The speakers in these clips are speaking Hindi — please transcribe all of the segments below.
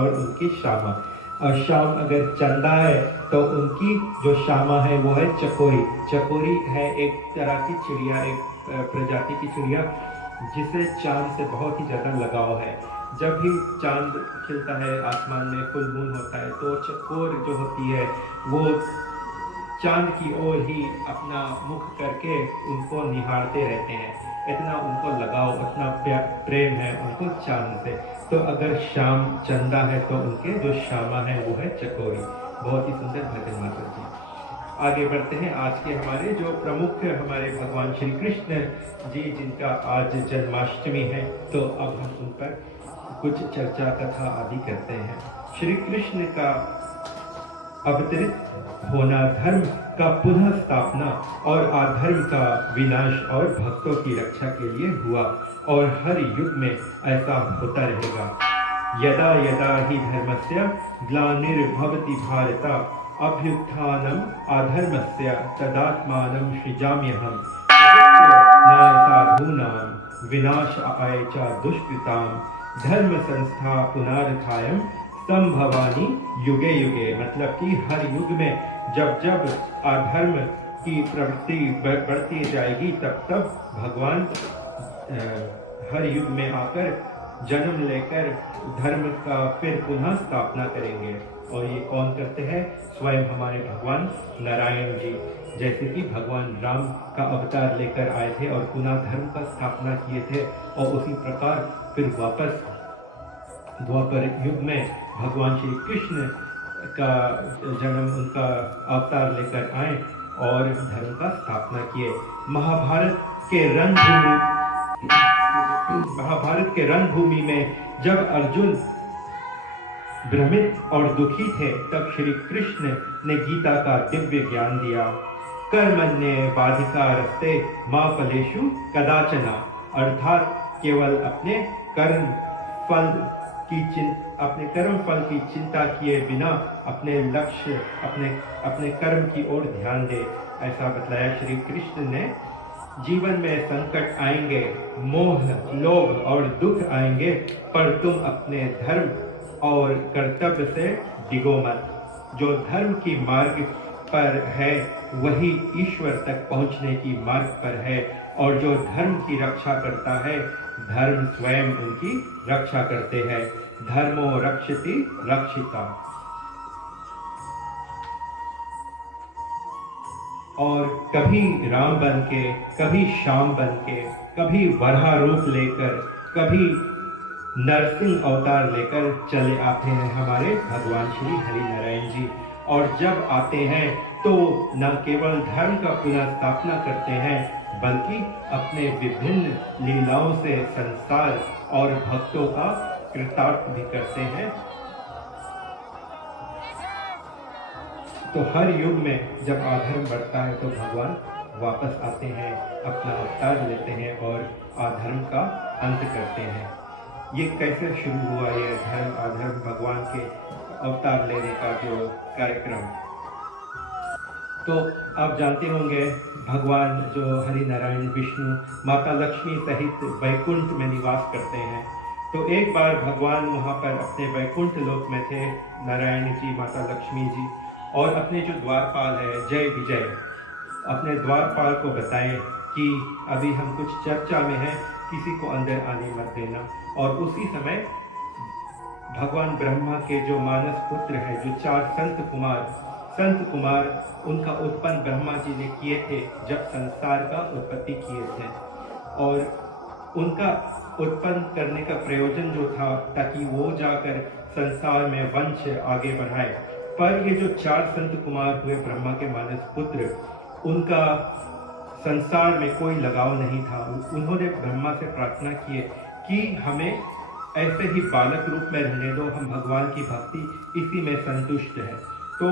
और उनकी श्यामा। और शाम अगर चंदा है तो उनकी जो श्यामा है वो है चकोरी। चकोरी है एक तरह की चिड़िया, एक प्रजाति की चिड़िया जिसे चांद से बहुत ही ज़्यादा लगाव है। जब भी चांद खिलता है, आसमान में फुल मून होता है, तो चकोर जो होती है वो चांद की ओर ही अपना मुख करके उनको निहारते रहते हैं। इतना उनको लगाव, इतना प्रेम है उनको चांद से। तो अगर शाम चंदा है तो उनके जो श्यामा है वो है चकोरी। बहुत ही सुंदर भजन माता जी। आगे बढ़ते हैं। आज के हमारे जो प्रमुख हमारे भगवान श्री कृष्ण जी, जिनका आज जन्माष्टमी है, तो अब हम उन पर कुछ चर्चा कथा आदि करते हैं। श्री कृष्ण का अवतरित होना, धर्म का पुनः स्थापना और अधर्म का विनाश और भक्तों की रक्षा के लिए हुआ, और हर युग में ऐसा होता रहेगा। यदा यदा हि धर्मस्य ग्लानिर्भवति भारत, अभ्युत्थानम् अधर्मस्य तदात्मानं सृजाम्यहम्। न साधूनां विनाशाय च दुष्कृतां, धर्म संस्था पुनरुत्थानं संभवानी युगे युगे। मतलब कि हर युग में जब जब अधर्म की प्रवृत्ति बढ़ती जाएगी, तब तब भगवान हर युग में आकर जन्म लेकर धर्म का फिर पुनः स्थापना करेंगे। और ये कौन करते हैं? स्वयं हमारे भगवान नारायण जी। जैसे कि भगवान राम का अवतार लेकर आए थे और पुनः धर्म का स्थापना किए थे, और उसी प्रकार फिर वापस द्वापर युग में भगवान श्री कृष्ण का जन्म, उनका अवतार लेकर आए और धर्म का स्थापना किए। महाभारत के रणभूमि में जब अर्जुन भ्रमित और दुखी थे, तब श्री कृष्ण ने गीता का दिव्य ज्ञान दिया। कर्मण्येवाधिकारस्ते मा फलेषु कदाचन, अर्थात केवल अपने कर्म फल की चिंता किए बिना अपने लक्ष्य, अपने कर्म की ओर ध्यान दे, ऐसा बतलाया श्री कृष्ण ने। जीवन में संकट आएंगे, मोह, लोभ और दुख आएंगे, पर तुम अपने धर्म और कर्तव्य से डिगो मत। जो धर्म की मार्ग पर है वही ईश्वर तक पहुंचने की मार्ग पर है, और जो धर्म की रक्षा करता है, धर्म स्वयं उनकी रक्षा करते हैं। धर्मो रक्षति रक्षिता। और कभी राम बन के, कभी श्याम बन के, कभी वराह रूप लेकर, कभी नरसिंह अवतार लेकर चले आते हैं हमारे भगवान श्री हरि नारायण जी। और जब आते हैं तो न केवल धर्म का पुनः स्थापना करते हैं, बल्कि अपने विभिन्न लीलाओं से संसार और भक्तों का कृतार्थ भी करते हैं। तो हर युग में जब अधर्म बढ़ता है तो भगवान वापस आते हैं, अपना अवतार लेते हैं और अधर्म का अंत करते हैं। ये कैसे शुरू हुआ, ये धर्म अधर्म भगवान के अवतार लेने का जो कार्यक्रम? तो आप जानते होंगे भगवान जो हरि नारायण विष्णु माता लक्ष्मी सहित वैकुंठ में निवास करते हैं। तो एक बार भगवान वहाँ पर अपने वैकुंठ लोक में थे, नारायण जी, माता लक्ष्मी जी, और अपने जो द्वारपाल है जय विजय, अपने द्वारपाल को बताएं कि अभी हम कुछ चर्चा में हैं, किसी को अंदर आने मत देना। और उसी समय भगवान ब्रह्मा के जो मानस पुत्र है, जो 4 संत कुमार उनका उत्पन्न ब्रह्मा जी ने किए थे जब संसार का उत्पत्ति किए थे। और उनका उत्पन्न करने का प्रयोजन जो था, ताकि वो जाकर संसार में वंश आगे बढ़ाए। पर ये जो 4 संत कुमार हुए ब्रह्मा के मानस पुत्र, उनका संसार में कोई लगाव नहीं था। उन्होंने ब्रह्मा से प्रार्थना की कि हमें ऐसे ही बालक रूप में रहने दो, हम भगवान की भक्ति इसी में संतुष्ट हैं। तो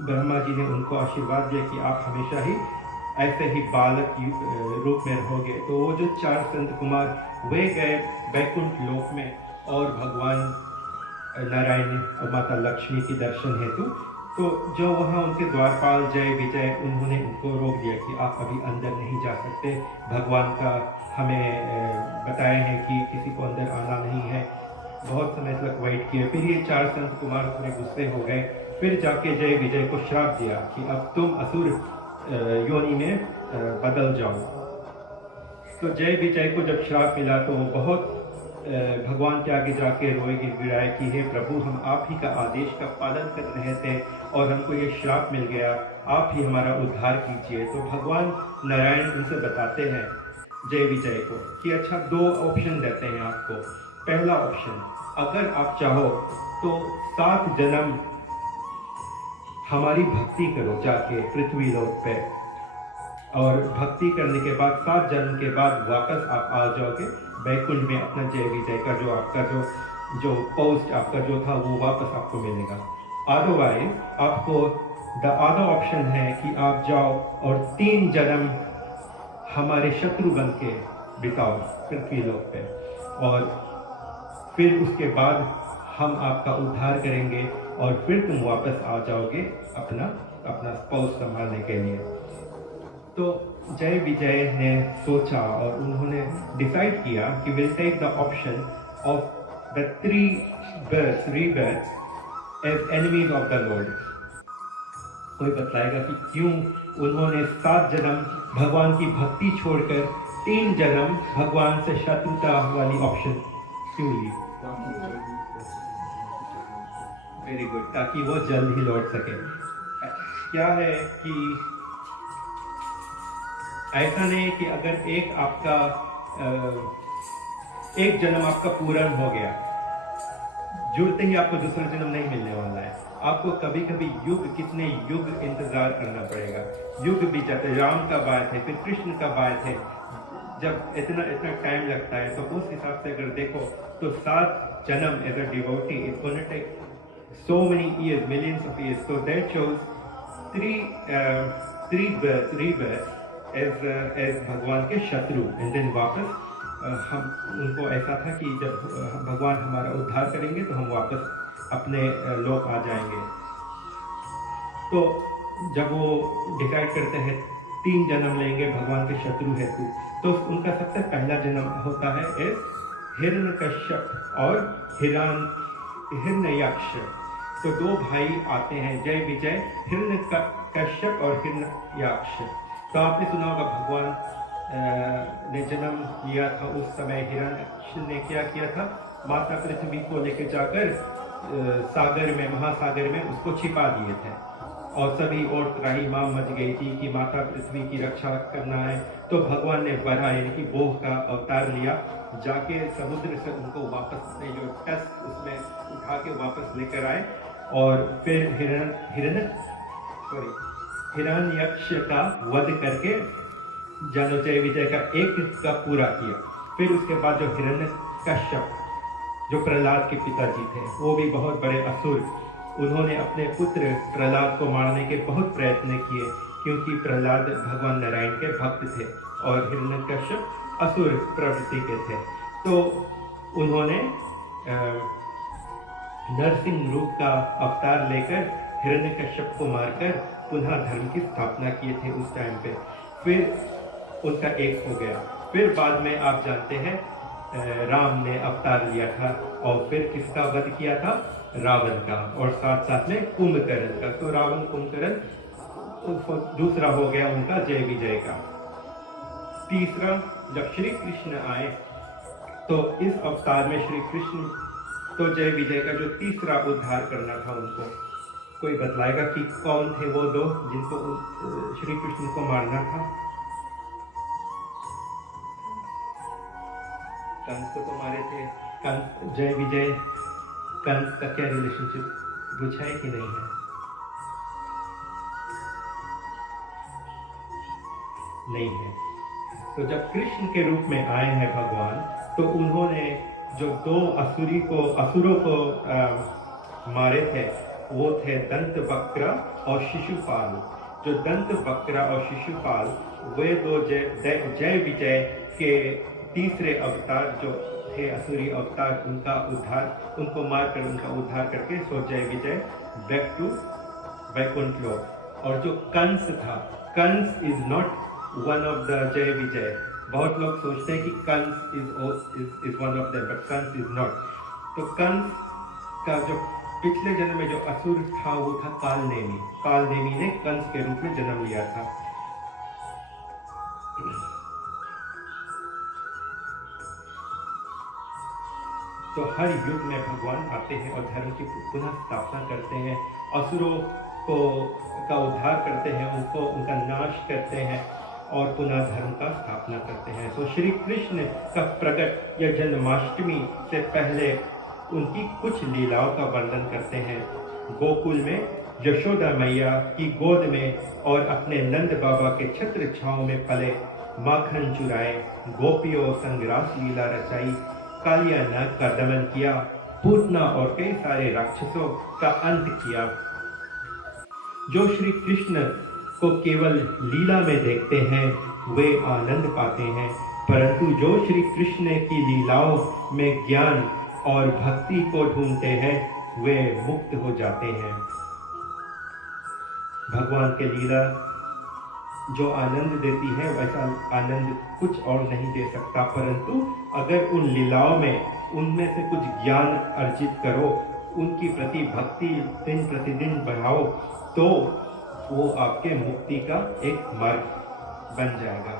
ब्रह्मा जी ने उनको आशीर्वाद दिया कि आप हमेशा ही ऐसे ही बालक रूप में रहोगे। तो वो जो 4 संत कुमार वे गए वैकुंठ लोक में, और भगवान नारायण और माता लक्ष्मी के दर्शन हेतु। तो जो वहाँ उनके द्वारपाल जय विजय, उन्होंने उनको रोक दिया कि आप अभी अंदर नहीं जा सकते, भगवान का हमें बताए हैं कि किसी को अंदर आना नहीं है। बहुत समय तक वेट किया। फिर ये 4 संत कुमार थोड़े गुस्से हो गए। फिर जाके जय विजय को श्राप दिया कि अब तुम असुर योनि में बदल जाओ। तो जय विजय को जब श्राप मिला तो वो बहुत भगवान के आगे जाके रोए गिड़गिड़ाए कि हे प्रभु, हम आप ही का आदेश का पालन कर रहे थे और हमको ये श्राप मिल गया, आप ही हमारा उद्धार कीजिए। तो भगवान नारायण उनसे बताते हैं जय विजय को कि अच्छा 2 ऑप्शन देते हैं आपको। पहला ऑप्शन, अगर आप चाहो तो 7 जन्म हमारी भक्ति करो जाके पृथ्वी लोक पे, और भक्ति करने के बाद 7 जन्म के बाद वापस आप आ जाओगे वैकुंठ में। अपना जय विजय का जो आपका जो पोस्ट आपका जो था वो वापस आपको मिलेगा। अदरवाइज आपको द अदर ऑप्शन है कि आप जाओ और 3 जन्म हमारे शत्रु बन के बिताओ पृथ्वी लोक पे, और फिर उसके बाद हम आपका उद्धार करेंगे और फिर तुम वापस आ जाओगे अपना पोस्ट संभालने के लिए। तो जय विजय ने सोचा और उन्होंने डिसाइड किया कि will take the option of the 3 rebirths as enemies of the lord. कोई बतलाएगा कि क्यों उन्होंने 7 जन्म भगवान की भक्ति छोड़कर 3 जन्म भगवान से शत्रुता वाली ऑप्शन क्यों ली? वेरी गुड, ताकि वो जल्द ही लौट सके। क्या है कि ऐसा नहीं कि अगर एक जन्म आपका पूर्ण हो गया, जुड़ते ही आपको दूसरा जन्म नहीं मिलने वाला है। आपको कभी कभी कितने युग इंतजार करना पड़ेगा। युग भी जाते, राम कब आए थे, फिर कृष्ण कब आए थे, जब इतना टाइम लगता है तो उस हिसाब से अगर देखो तो 7 जन्म as a devotee is gonna take so many years, millions of years. So that shows 3 rebirths as भगवान के शत्रु, एंड देन वापस हम उनको ऐसा था कि जब भगवान हमारा उद्धार करेंगे तो हम वापस अपने लोक आ जाएंगे। तो जब वो डिसाइड करते हैं 3 जन्म लेंगे भगवान के शत्रु हेतु, तो उनका सबसे पहला जन्म होता है हिरण्यकश्यप और हिरण्ययक्ष। तो 2 भाई आते हैं जय विजय, हिरण्यकश्यप और हिरण्ययक्ष। तो आपने सुना होगा भगवान ने जन्म लिया था उस समय हिरण्यक्ष ने क्या किया था, माता पृथ्वी को लेकर जाकर सागर में, महासागर में उसको छिपा दिए थे, और सभी और त्राहिमाम मच गई थी कि माता पृथ्वी की रक्षा करना है। तो भगवान ने वराह यानी कि बोह का अवतार लिया, जाके समुद्र से उनको वापस अपने जो टस उसमें उठा के वापस लेकर आए, और फिर हिरण्यक्ष का वध करके जानो जय विजय का एक का पूरा किया। फिर उसके बाद जो हिरण्यकश्यप जो प्रहलाद के पिताजी थे, वो भी बहुत बड़े असुर, उन्होंने अपने पुत्र प्रहलाद को मारने के बहुत प्रयत्न किए, क्योंकि प्रहलाद भगवान नारायण के भक्त थे और हिरण्यकश्यप असुर प्रवृत्ति के थे। तो उन्होंने नरसिंह रूप का अवतार लेकर हिरण्यकश्यप को मारकर पुनः धर्म की स्थापना किए थे उस टाइम पे। फिर उनका एक हो गया। फिर बाद में आप जानते हैं राम ने अवतार लिया था, और फिर किसका वध किया था? रावण का, और साथ साथ में कुंभकर्ण का। तो रावण कुंभकर्ण दूसरा हो गया उनका जय विजय का। तीसरा, जब श्री कृष्ण आए तो इस अवतार में श्री कृष्ण तो जय विजय का जो तीसरा उद्धार करना था उनको। कोई बतलाएगा कि कौन थे वो 2 जिनको श्री कृष्ण को मारना था? कंस को मारे थे। कंस, जय विजय, कंस का क्या रिलेशनशिप पूछा है कि नहीं है? नहीं है। तो जब कृष्ण के रूप में आए हैं भगवान, तो उन्होंने जो 2 असुरों को मारे थे, वो थे दंतवक्र और शिशुपाल। जो दंतवक्र और शिशुपाल, वे 2 जय विजय के तीसरे अवतार जो थे असुरी अवतार, उनको मारकर उनका उद्धार करके सो जय विजय बैक टू वैकुंठ लोक। और जो कंस था, Kansa is not one of the Jay Vijay. बहुत लोग सोचते हैं कि Kansa is one of them, but Kansa is not. तो कंस का जो पिछले जन्म में जो असुर था वो था कालनेमी। कालनेमी ने कंस के रूप में जन्म लिया था। तो हर युग में भगवान आते हैं और धर्म की पुनः स्थापना करते हैं, असुरों को का उद्धार करते हैं, उनका नाश करते हैं और पुनः धर्म का स्थापना करते हैं। तो श्री कृष्ण का प्रकट या जन्माष्टमी से पहले उनकी कुछ लीलाओं का वर्णन करते हैं। गोकुल में यशोदा मैया की गोद में और अपने नंद बाबा के छत्र छांव में पले, माखन चुराए, गोपियों संग रास लीला रचाई, कालिया नाग का दमन किया, पूतना और कई सारे राक्षसों का अंत किया। जो श्री कृष्ण को केवल लीला में देखते हैं वे आनंद पाते हैं, परंतु जो श्री कृष्ण की लीलाओं में ज्ञान और भक्ति को ढूंढते हैं वे मुक्त हो जाते हैं। भगवान के लीला जो आनंद देती है वैसा आनंद कुछ और नहीं दे सकता, परंतु अगर उन लीलाओं में उनमें से कुछ ज्ञान अर्जित करो, उनकी प्रति भक्ति दिन प्रतिदिन बढ़ाओ, तो वो आपके मुक्ति का एक मार्ग बन जाएगा।